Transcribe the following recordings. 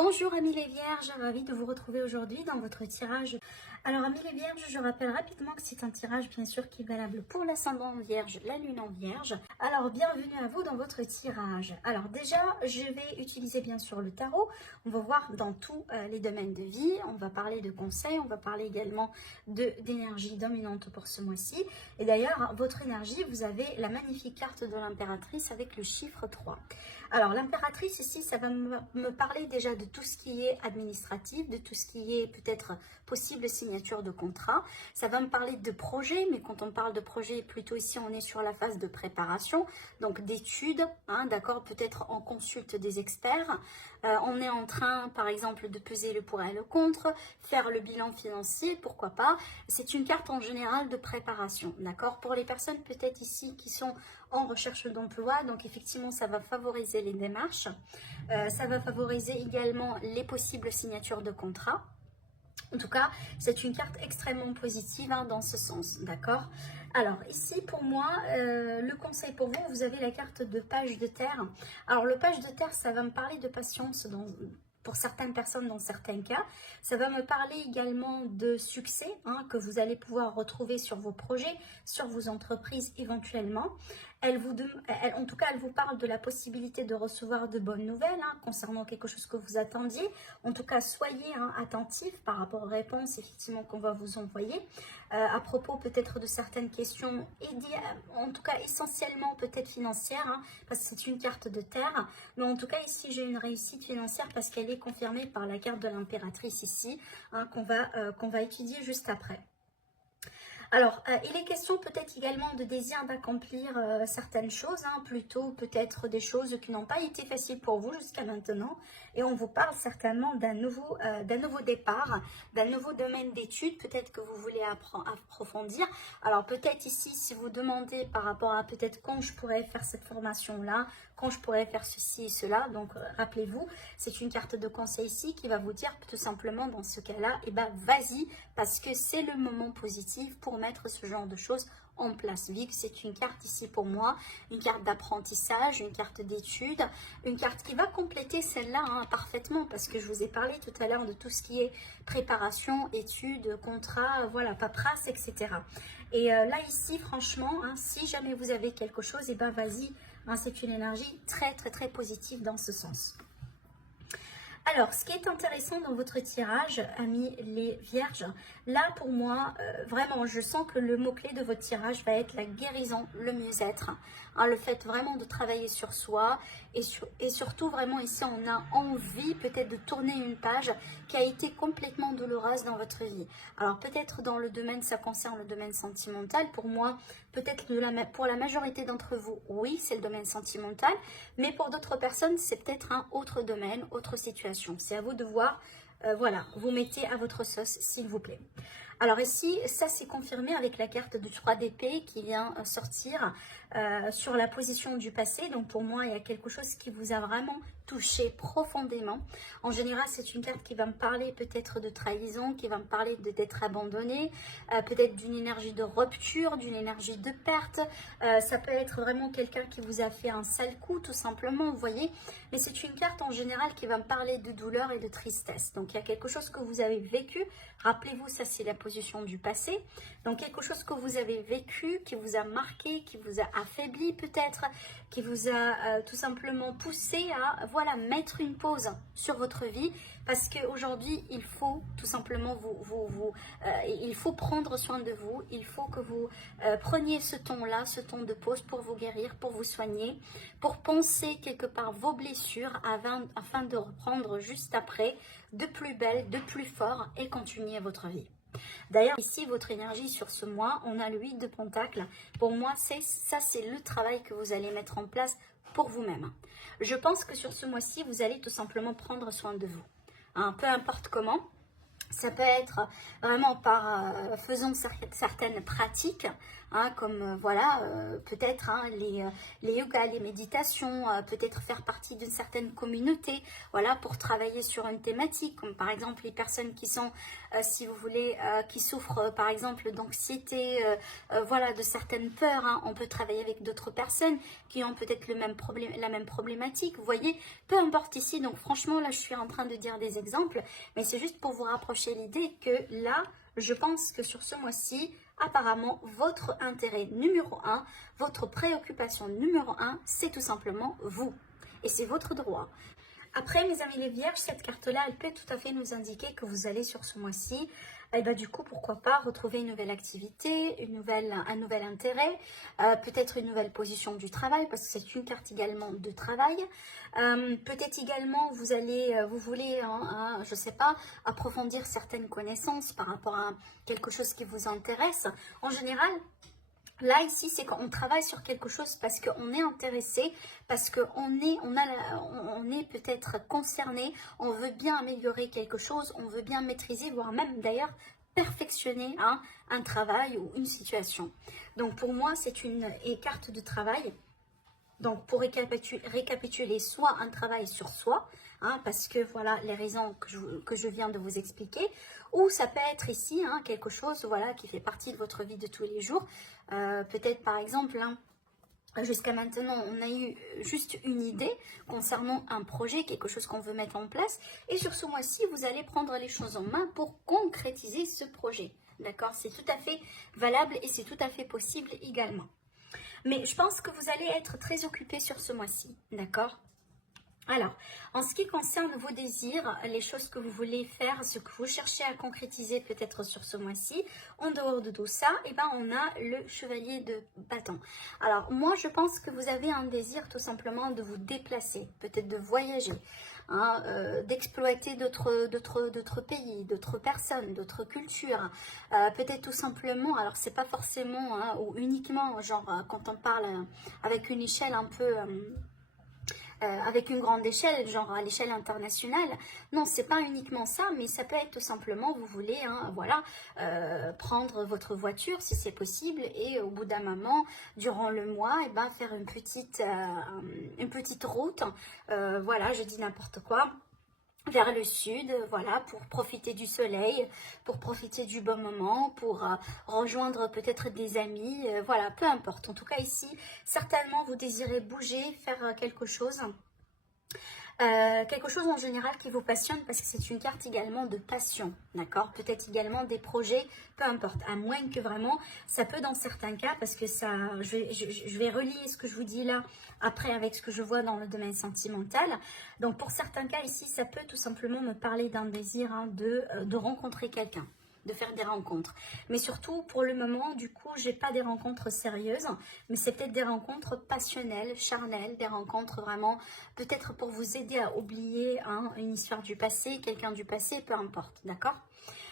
Bonjour amis les Vierges, ravie de vous retrouver aujourd'hui dans votre tirage. Alors amis les Vierges, je rappelle rapidement que c'est un tirage bien sûr qui est valable pour l'ascendant Vierge, la lune en Vierge. Alors bienvenue à vous dans votre tirage. Alors déjà, je vais utiliser bien sûr le tarot. On va voir dans tous les domaines de vie, on va parler de conseils, on va parler également d'énergie dominante pour ce mois-ci. Et d'ailleurs, votre énergie, vous avez la magnifique carte de l'impératrice avec le chiffre 3. Alors l'impératrice ici, ça va me parler déjà de tout ce qui est administratif, de tout ce qui est peut-être possible signature de contrat. Ça va me parler de projet, mais quand on parle de projet, plutôt ici on est sur la phase de préparation, donc d'études, hein, d'accord, peut-être on consulte des experts. On est en train par exemple de peser le pour et le contre, faire le bilan financier, pourquoi pas. C'est une carte en général de préparation, d'accord. Pour les personnes peut-être ici qui sont en recherche d'emploi, donc effectivement ça va favoriser les démarches, ça va favoriser également les possibles signatures de contrats. En tout cas, c'est une carte extrêmement positive hein, dans ce sens, d'accord. Alors ici pour moi, le conseil pour vous, vous avez la carte de page de terre. Alors le page de terre, ça va me parler de patience pour certaines personnes dans certains cas. Ça va me parler également de succès hein, que vous allez pouvoir retrouver sur vos projets, sur vos entreprises éventuellement. En tout cas, elle vous parle de la possibilité de recevoir de bonnes nouvelles hein, concernant quelque chose que vous attendiez. En tout cas, soyez hein, attentifs par rapport aux réponses effectivement qu'on va vous envoyer. À propos peut-être de certaines questions, en tout cas essentiellement peut-être financières, hein, parce que c'est une carte de terre. Mais en tout cas, ici, j'ai une réussite financière parce qu'elle est confirmée par la carte de l'impératrice ici, hein, qu'on va étudier juste après. Alors, il est question peut-être également de désir d'accomplir certaines choses, hein, plutôt peut-être des choses qui n'ont pas été faciles pour vous jusqu'à maintenant. Et on vous parle certainement d'un nouveau départ, d'un nouveau domaine d'études, peut-être que vous voulez approfondir. Alors peut-être ici, si vous demandez par rapport à peut-être quand je pourrais faire cette formation-là, quand je pourrais faire ceci et cela, donc rappelez-vous, c'est une carte de conseil ici qui va vous dire tout simplement dans ce cas-là, eh ben vas-y, parce que c'est le moment positif pour mettre ce genre de choses en place. Vu que c'est une carte ici pour moi, une carte d'apprentissage, une carte d'études, une carte qui va compléter celle-là hein, parfaitement, parce que je vous ai parlé tout à l'heure de tout ce qui est préparation, études, contrat, voilà, paperasse, etc. Et là ici, franchement, hein, si jamais vous avez quelque chose, et ben vas-y, hein, c'est une énergie très très très positive dans ce sens. Alors, ce qui est intéressant dans votre tirage, amis les Vierges, là pour moi, vraiment, je sens que le mot-clé de votre tirage va être la guérison, le mieux-être. Hein, le fait vraiment de travailler sur soi et surtout vraiment ici, on a envie peut-être de tourner une page qui a été complètement douloureuse dans votre vie. Alors peut-être dans le domaine, ça concerne le domaine sentimental. Pour moi, peut-être pour la majorité d'entre vous, oui, c'est le domaine sentimental. Mais pour d'autres personnes, c'est peut-être un autre domaine, autre situation. C'est à vous de voir, voilà, vous mettez à votre sauce, s'il vous plaît. Alors ici, ça c'est confirmé avec la carte du 3 d'épée qui vient sortir sur la position du passé. Donc pour moi, il y a quelque chose qui vous a vraiment touché profondément. En général, c'est une carte qui va me parler peut-être de trahison, qui va me parler d'être abandonné, peut-être d'une énergie de rupture, d'une énergie de perte. Ça peut être vraiment quelqu'un qui vous a fait un sale coup, tout simplement, vous voyez. Mais c'est une carte en général qui va me parler de douleur et de tristesse. Donc il y a quelque chose que vous avez vécu. Rappelez-vous, ça c'est la position du passé. Donc quelque chose que vous avez vécu, qui vous a marqué, qui vous a affaibli peut-être, qui vous a tout simplement poussé à voilà, mettre une pause sur votre vie. Parce qu'aujourd'hui, il faut tout simplement il faut prendre soin de vous. Il faut que vous preniez ce temps-là, ce temps de pause pour vous guérir, pour vous soigner, pour penser quelque part vos blessures afin de reprendre juste après de plus belle, de plus fort et continuer votre vie. D'ailleurs, ici, votre énergie sur ce mois, on a le 8 de Pentacle. Pour moi, ça, c'est le travail que vous allez mettre en place pour vous-même. Je pense que sur ce mois-ci, vous allez tout simplement prendre soin de vous. Hein, peu importe comment. Ça peut être vraiment faisant certaines pratiques, hein, comme voilà, peut-être hein, les yogas, les méditations, peut-être faire partie d'une certaine communauté, voilà, pour travailler sur une thématique, comme par exemple les personnes qui sont, si vous voulez, qui souffrent par exemple d'anxiété, voilà, de certaines peurs, hein. On peut travailler avec d'autres personnes qui ont peut-être le même problème, la même problématique, vous voyez, peu importe ici. Donc franchement, là, je suis en train de dire des exemples, mais c'est juste pour vous rapprocher l'idée que là, je pense que sur ce mois-ci, apparemment, votre intérêt numéro un, votre préoccupation numéro un, c'est tout simplement vous. Et c'est votre droit. Après, mes amis les vierges, cette carte-là, elle peut tout à fait nous indiquer que vous allez sur ce mois-ci, et ben, du coup, pourquoi pas retrouver une nouvelle activité, un nouvel intérêt, peut-être une nouvelle position du travail, parce que c'est une carte également de travail. Peut-être également, vous voulez, je ne sais pas, approfondir certaines connaissances par rapport à quelque chose qui vous intéresse. En général, là, ici, c'est qu'on travaille sur quelque chose parce qu'on est intéressé, parce qu'on est, on est peut-être concerné, on veut bien améliorer quelque chose, on veut bien maîtriser, voire même d'ailleurs perfectionner hein, un travail ou une situation. Donc pour moi, c'est une carte de travail. Donc pour récapituler, soit un travail sur soi, hein, parce que voilà les raisons que je viens de vous expliquer, ou ça peut être ici hein, quelque chose voilà, qui fait partie de votre vie de tous les jours. Peut-être par exemple, hein, jusqu'à maintenant, on a eu juste une idée concernant un projet, quelque chose qu'on veut mettre en place. Et sur ce mois-ci, vous allez prendre les choses en main pour concrétiser ce projet. D'accord? C'est tout à fait valable et c'est tout à fait possible également. Mais je pense que vous allez être très occupé sur ce mois-ci, d'accord? Alors, en ce qui concerne vos désirs, les choses que vous voulez faire, ce que vous cherchez à concrétiser peut-être sur ce mois-ci, en dehors de tout ça, eh ben, on a le chevalier de bâton. Alors, moi, je pense que vous avez un désir tout simplement de vous déplacer, peut-être de voyager, hein, d'exploiter d'autres pays, d'autres personnes, d'autres cultures, peut-être tout simplement, alors c'est pas forcément hein, ou uniquement, genre quand on parle avec une échelle un peu... avec une grande échelle, genre à l'échelle internationale. Non, c'est pas uniquement ça, mais ça peut être tout simplement, vous voulez, hein, voilà, prendre votre voiture si c'est possible et au bout d'un moment, durant le mois, et ben, faire une petite route, voilà, je dis n'importe quoi, vers le sud, voilà, pour profiter du soleil, pour profiter du bon moment, pour rejoindre peut-être des amis, voilà, peu importe. En tout cas ici, certainement vous désirez bouger, faire quelque chose en général qui vous passionne parce que c'est une carte également de passion, d'accord? Peut-être également des projets, peu importe, à moins que vraiment, ça peut dans certains cas, parce que ça, je vais relier ce que je vous dis là, après avec ce que je vois dans le domaine sentimental. Donc pour certains cas ici, ça peut tout simplement me parler d'un désir hein, de rencontrer quelqu'un, de faire des rencontres. Mais surtout, pour le moment, du coup, j'ai pas des rencontres sérieuses, mais c'est peut-être des rencontres passionnelles, charnelles, des rencontres vraiment, peut-être pour vous aider à oublier hein, une histoire du passé, quelqu'un du passé, peu importe, d'accord?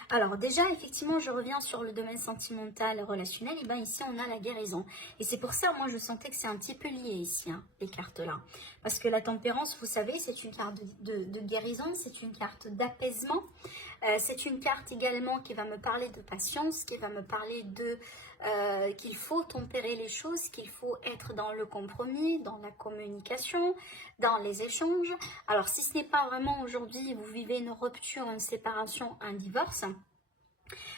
Alors déjà, effectivement, je reviens sur le domaine sentimental, relationnel, et bien ici, on a la guérison. Et c'est pour ça, moi, je sentais que c'est un petit peu lié ici, hein, les cartes-là. Parce que la tempérance, vous savez, c'est une carte de guérison, c'est une carte d'apaisement. C'est une carte également qui va me parler de patience, qui va me parler de qu'il faut tempérer les choses, qu'il faut être dans le compromis, dans la communication, dans les échanges. Alors si ce n'est pas vraiment aujourd'hui, vous vivez une rupture, une séparation, un divorce,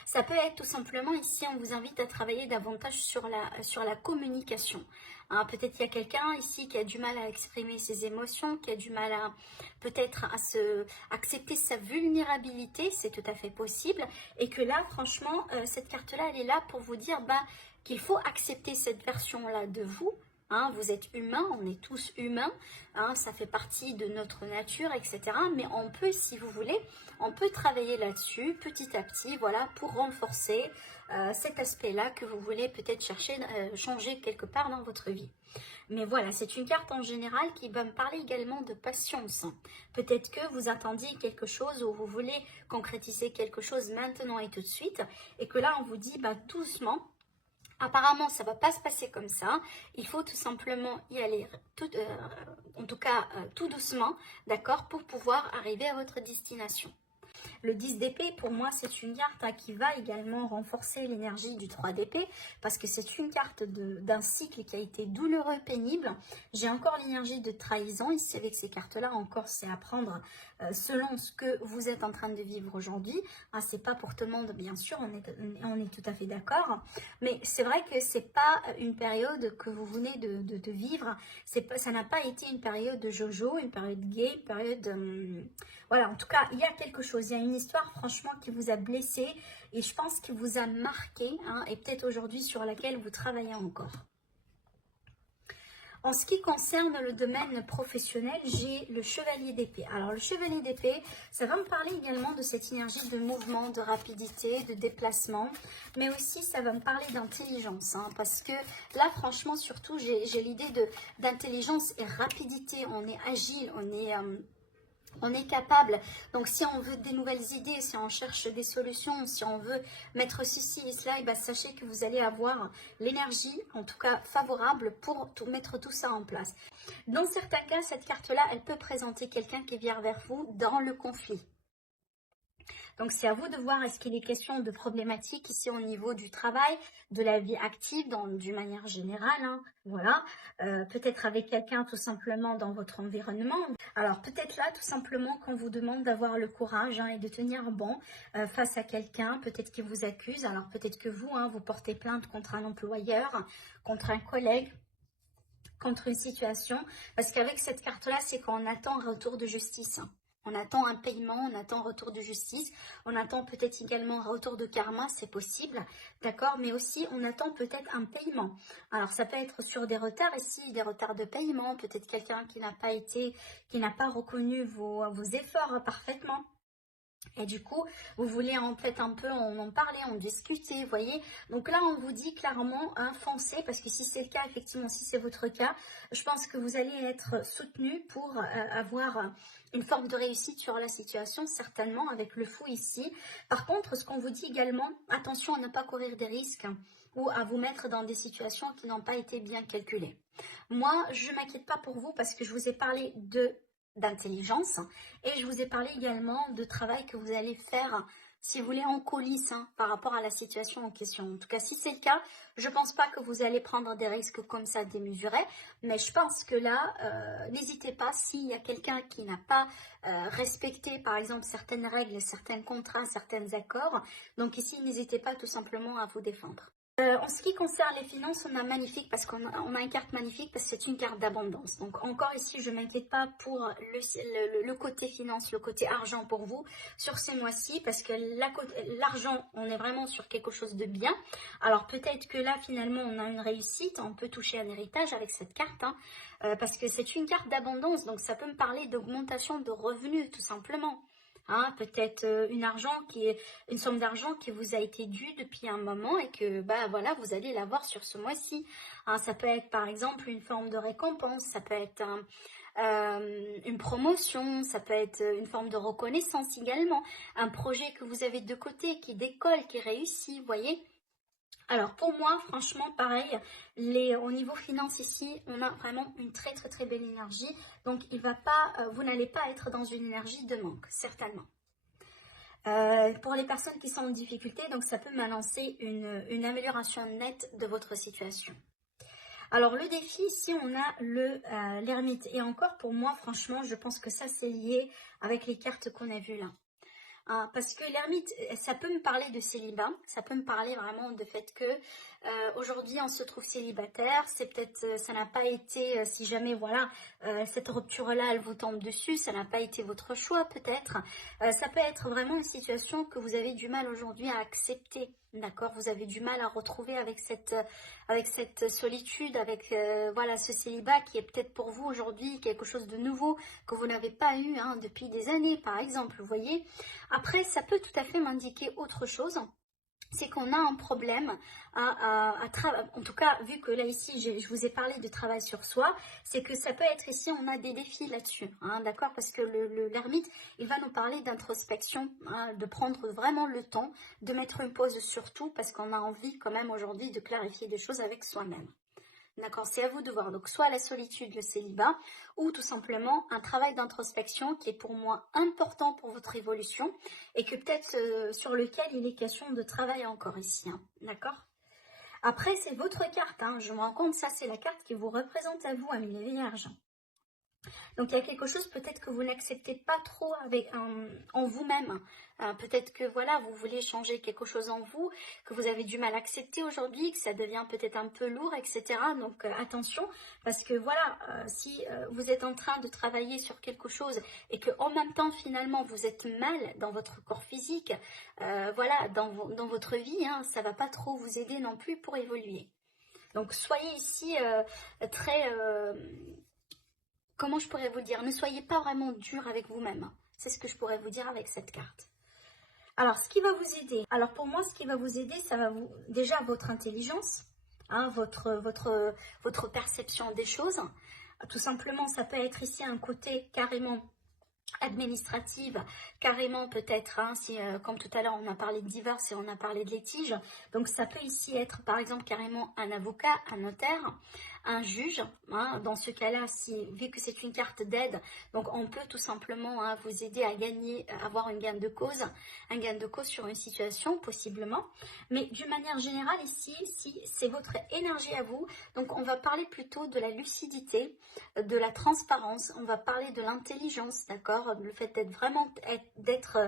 ça peut être tout simplement ici, on vous invite à travailler davantage sur la communication. Hein, peut-être qu'il y a quelqu'un ici qui a du mal à exprimer ses émotions, qui a du mal à peut-être à accepter sa vulnérabilité, c'est tout à fait possible. Et que là, franchement, cette carte-là, elle est là pour vous dire qu'il faut accepter cette version-là de vous. Hein, vous êtes humain, on est tous humains, hein, ça fait partie de notre nature, etc. Mais on peut, si vous voulez, on peut travailler là-dessus petit à petit, voilà, pour renforcer cet aspect-là que vous voulez peut-être chercher, changer quelque part dans votre vie. Mais voilà, c'est une carte en général qui va me parler également de patience. Peut-être que vous attendiez quelque chose ou vous voulez concrétiser quelque chose maintenant et tout de suite, et que là, on vous dit, doucement. Apparemment, ça ne va pas se passer comme ça. Il faut tout simplement y aller, tout doucement, d'accord, pour pouvoir arriver à votre destination. Le 10 d'épée, pour moi, c'est une carte qui va également renforcer l'énergie du 3 d'épée, parce que c'est une carte d'un cycle qui a été douloureux, pénible. J'ai encore l'énergie de trahison ici avec ces cartes-là. Encore, c'est à prendre selon ce que vous êtes en train de vivre aujourd'hui. C'est pas pour tout le monde, bien sûr, on est tout à fait d'accord. Mais c'est vrai que c'est pas une période que vous venez de vivre. Ça n'a pas été une période de Jojo, une période gay, une période... voilà, en tout cas, il y a quelque chose. Il y a une histoire, franchement, qui vous a blessé et je pense qui vous a marqué, et peut-être aujourd'hui sur laquelle vous travaillez encore. En ce qui concerne le domaine professionnel, j'ai le chevalier d'épée. Alors, le chevalier d'épée, ça va me parler également de cette énergie de mouvement, de rapidité, de déplacement. Mais aussi, ça va me parler d'intelligence. Parce que là, franchement, surtout, j'ai l'idée d'intelligence et rapidité. On est agile, on est capable. Donc, si on veut des nouvelles idées, si on cherche des solutions, si on veut mettre ceci et cela, sachez que vous allez avoir l'énergie, en tout cas favorable, pour mettre tout ça en place. Dans certains cas, cette carte-là, elle peut présenter quelqu'un qui vient vers vous dans le conflit. Donc, c'est à vous de voir, est-ce qu'il est question de problématiques ici au niveau du travail, de la vie active, d'une manière générale, voilà. Peut-être avec quelqu'un tout simplement dans votre environnement. Alors, peut-être là, tout simplement, qu'on vous demande d'avoir le courage et de tenir bon face à quelqu'un, peut-être qu'il vous accuse. Alors, peut-être que vous, vous portez plainte contre un employeur, contre un collègue, contre une situation. Parce qu'avec cette carte-là, c'est qu'on attend un retour de justice. On attend un paiement, on attend un retour de justice, on attend peut-être également un retour de karma, c'est possible, d'accord? Mais aussi, on attend peut-être un paiement. Alors, ça peut être sur des retards ici, des retards de paiement, peut-être quelqu'un qui n'a pas reconnu vos efforts parfaitement. Et du coup, vous voulez en fait un peu en parler, en discuter, vous voyez. Donc là, on vous dit clairement, foncez, parce que si c'est le cas, effectivement, si c'est votre cas, je pense que vous allez être soutenu pour avoir une forme de réussite sur la situation, certainement, avec le fou ici. Par contre, ce qu'on vous dit également, attention à ne pas courir des risques ou à vous mettre dans des situations qui n'ont pas été bien calculées. Moi, je ne m'inquiète pas pour vous parce que je vous ai parlé d'intelligence et je vous ai parlé également de travail que vous allez faire, si vous voulez, en coulisses par rapport à la situation en question. En tout cas, si c'est le cas, je ne pense pas que vous allez prendre des risques comme ça démesurés, mais je pense que là, n'hésitez pas, s'il y a quelqu'un qui n'a pas respecté, par exemple, certaines règles, certains contrats, certains accords, donc ici, n'hésitez pas tout simplement à vous défendre. En ce qui concerne les finances, on a magnifique parce qu'on a une carte magnifique parce que c'est une carte d'abondance. Donc encore ici, je ne m'inquiète pas pour le côté finance, le côté argent pour vous sur ces mois-ci parce que l'argent, on est vraiment sur quelque chose de bien. Alors peut-être que là, finalement, on a une réussite, on peut toucher un héritage avec cette carte parce que c'est une carte d'abondance. Donc ça peut me parler d'augmentation de revenus tout simplement. Peut-être une somme d'argent qui vous a été due depuis un moment et que voilà, vous allez l'avoir sur ce mois-ci. Ça peut être par exemple une forme de récompense, ça peut être une promotion, ça peut être une forme de reconnaissance également, un projet que vous avez de côté qui décolle, qui réussit, vous voyez. Alors pour moi, franchement, pareil, au niveau finance ici, on a vraiment une très très très belle énergie. Donc vous n'allez pas être dans une énergie de manque, certainement. Pour les personnes qui sont en difficulté, donc ça peut m'annoncer une amélioration nette de votre situation. Alors le défi, ici on a l'ermite. Et encore pour moi, franchement, je pense que ça c'est lié avec les cartes qu'on a vues là. Parce que l'ermite, ça peut me parler de célibat, ça peut me parler vraiment de fait que aujourd'hui on se trouve célibataire, c'est peut-être, ça n'a pas été, si jamais voilà, cette rupture-là elle vous tombe dessus, ça n'a pas été votre choix peut-être, ça peut être vraiment une situation que vous avez du mal aujourd'hui à accepter, d'accord, vous avez du mal à retrouver avec cette solitude, avec voilà ce célibat qui est peut-être pour vous aujourd'hui quelque chose de nouveau que vous n'avez pas eu depuis des années par exemple, vous voyez. Après, ça peut tout à fait m'indiquer autre chose, c'est qu'on a un problème en tout cas, vu que là ici, je vous ai parlé de travail sur soi, c'est que ça peut être ici, on a des défis là-dessus, d'accord, parce que l'ermite, il va nous parler d'introspection, de prendre vraiment le temps, de mettre une pause sur tout, parce qu'on a envie quand même aujourd'hui de clarifier des choses avec soi-même. D'accord, c'est à vous de voir. Donc, soit la solitude, le célibat, ou tout simplement un travail d'introspection qui est pour moi important pour votre évolution et que peut-être sur lequel il est question de travail encore ici. Hein. D'accord. Après, c'est votre carte. Hein. Je me rends compte, ça, c'est la carte qui vous représente à vous, amis les vierges. Donc, il y a quelque chose peut-être que vous n'acceptez pas trop avec, en vous-même. Peut-être que voilà, vous voulez changer quelque chose en vous, que vous avez du mal à accepter aujourd'hui, que ça devient peut-être un peu lourd, etc. Donc, attention, parce que voilà, si vous êtes en train de travailler sur quelque chose et que en même temps, finalement, vous êtes mal dans votre corps physique, voilà, dans votre vie, hein, ça va pas trop vous aider non plus pour évoluer. Donc, soyez ici très... comment je pourrais vous le dire? Ne soyez pas vraiment dur avec vous-même. C'est ce que je pourrais vous dire avec cette carte. Alors, ce qui va vous aider. Alors, pour moi, ce qui va vous aider, ça va vous... Déjà, votre intelligence, hein, votre perception des choses. Tout simplement, ça peut être ici un côté carrément administrative, carrément peut-être, hein, si, comme tout à l'heure on a parlé de divorce et on a parlé de litige, donc ça peut ici être par exemple carrément un avocat, un notaire, un juge, hein, dans ce cas-là, si, vu que c'est une carte d'aide, donc on peut tout simplement hein, vous aider à gagner, à avoir un gain de cause sur une situation possiblement, mais d'une manière générale ici, si c'est votre énergie à vous, donc on va parler plutôt de la lucidité, de la transparence, on va parler de l'intelligence, d'accord, le fait d'être vraiment, d'être,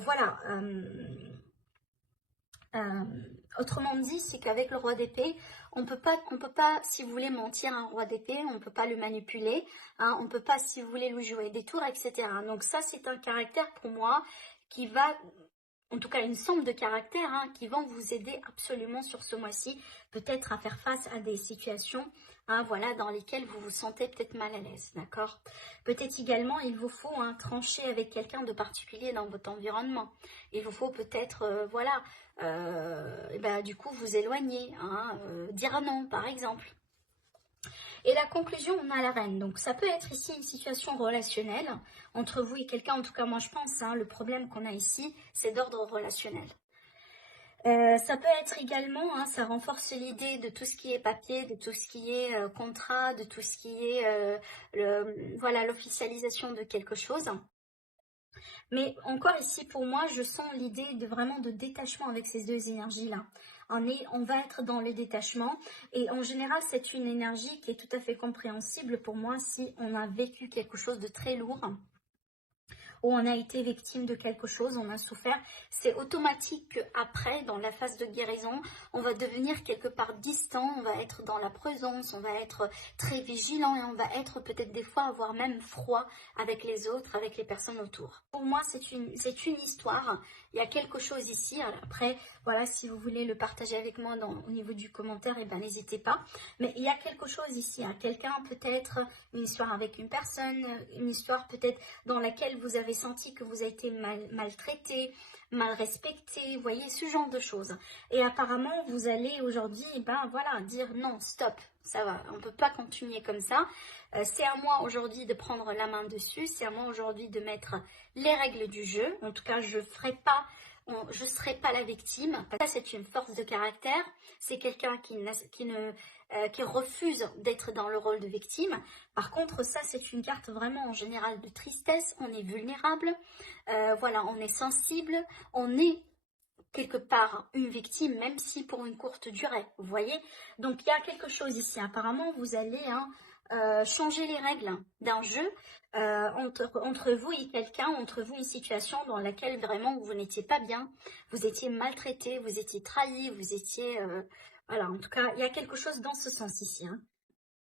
voilà, autrement dit, c'est qu'avec le roi d'épée, on peut pas, si vous voulez mentir à un roi d'épée, on peut pas le manipuler, hein, on peut pas, si vous voulez, lui jouer des tours, etc. Donc ça, c'est un caractère pour moi qui va, en tout cas une somme de caractères, hein, qui vont vous aider absolument sur ce mois-ci, peut-être à faire face à des situations, hein, voilà, dans lesquelles vous vous sentez peut-être mal à l'aise, d'accord. Peut-être également, il vous faut hein, trancher avec quelqu'un de particulier dans votre environnement. Il vous faut peut-être, voilà, du coup vous éloigner, hein, dire non par exemple. Et la conclusion, on a la reine. Donc ça peut être ici une situation relationnelle entre vous et quelqu'un, en tout cas moi je pense, hein, le problème qu'on a ici, c'est d'ordre relationnel. Ça peut être également, hein, ça renforce l'idée de tout ce qui est papier, de tout ce qui est contrat, de tout ce qui est voilà, l'officialisation de quelque chose. Mais encore ici, pour moi, je sens l'idée de vraiment de détachement avec ces deux énergies-là. On va être dans le détachement et en général, c'est une énergie qui est tout à fait compréhensible pour moi si on a vécu quelque chose de très lourd où on a été victime de quelque chose, on a souffert, c'est automatique qu'après, dans la phase de guérison, on va devenir quelque part distant, on va être dans la présence, on va être très vigilant et on va être peut-être des fois avoir même froid avec les autres, avec les personnes autour. Pour moi, c'est une histoire, il y a quelque chose ici, après, voilà, si vous voulez le partager avec moi au niveau du commentaire, n'hésitez pas, mais il y a quelque chose ici, hein. Quelqu'un peut-être, une histoire avec une personne, une histoire peut-être dans laquelle vous avez senti que vous avez été maltraité, mal respecté, vous voyez, ce genre de choses. Et apparemment, vous allez aujourd'hui, voilà, dire non, stop, ça va, on ne peut pas continuer comme ça. C'est à moi aujourd'hui de prendre la main dessus, c'est à moi aujourd'hui de mettre les règles du jeu. En tout cas, je ne serai pas la victime. Ça, c'est une force de caractère. C'est quelqu'un qui refuse d'être dans le rôle de victime. Par contre, ça, c'est une carte vraiment en général de tristesse. On est vulnérable, voilà, on est sensible, on est quelque part une victime, même si pour une courte durée, vous voyez. Donc, il y a quelque chose ici. Apparemment, vous allez changer les règles d'un jeu entre vous et quelqu'un, entre vous une situation dans laquelle vraiment vous n'étiez pas bien, vous étiez maltraité, vous étiez trahi, vous étiez... voilà, en tout cas, il y a quelque chose dans ce sens ici. Hein.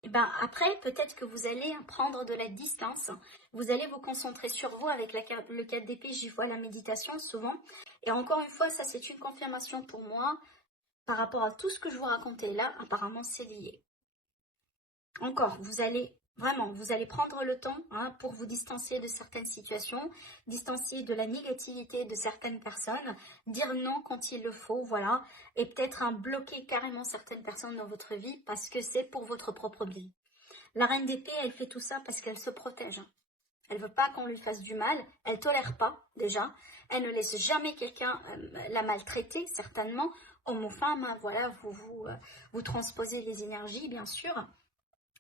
Et après, peut-être que vous allez prendre de la distance, vous allez vous concentrer sur vous avec le 4 d'épée, j'y vois la méditation souvent. Et encore une fois, ça c'est une confirmation pour moi, par rapport à tout ce que je vous racontais là, apparemment c'est lié. Encore, vous allez prendre le temps pour vous distancier de certaines situations, distancier de la négativité de certaines personnes, dire non quand il le faut, voilà, et peut-être bloquer carrément certaines personnes dans votre vie parce que c'est pour votre propre bien. La reine d'épée, elle fait tout ça parce qu'elle se protège. Elle veut pas qu'on lui fasse du mal. Elle tolère pas, déjà. Elle ne laisse jamais quelqu'un la maltraiter, certainement. Homme ou femme, hein, voilà, vous transposez les énergies, bien sûr.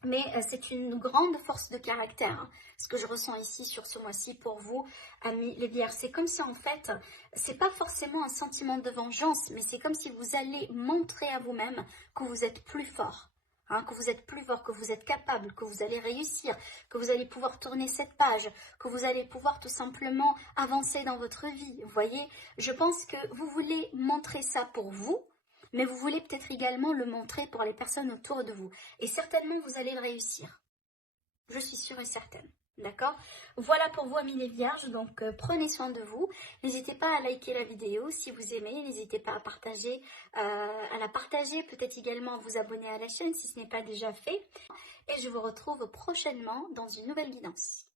Mais c'est une grande force de caractère, hein, ce que je ressens ici sur ce mois-ci pour vous, amis les vierges. C'est comme si en fait, c'est pas forcément un sentiment de vengeance, mais c'est comme si vous allez montrer à vous-même que vous êtes plus fort. Hein, que vous êtes plus fort, que vous êtes capable, que vous allez réussir, que vous allez pouvoir tourner cette page, que vous allez pouvoir tout simplement avancer dans votre vie. Vous voyez, je pense que vous voulez montrer ça pour vous, mais vous voulez peut-être également le montrer pour les personnes autour de vous. Et certainement, vous allez le réussir. Je suis sûre et certaine. D'accord? Voilà pour vous, amis les vierges. Donc, prenez soin de vous. N'hésitez pas à liker la vidéo si vous aimez. N'hésitez pas à la partager. Peut-être également à vous abonner à la chaîne si ce n'est pas déjà fait. Et je vous retrouve prochainement dans une nouvelle guidance.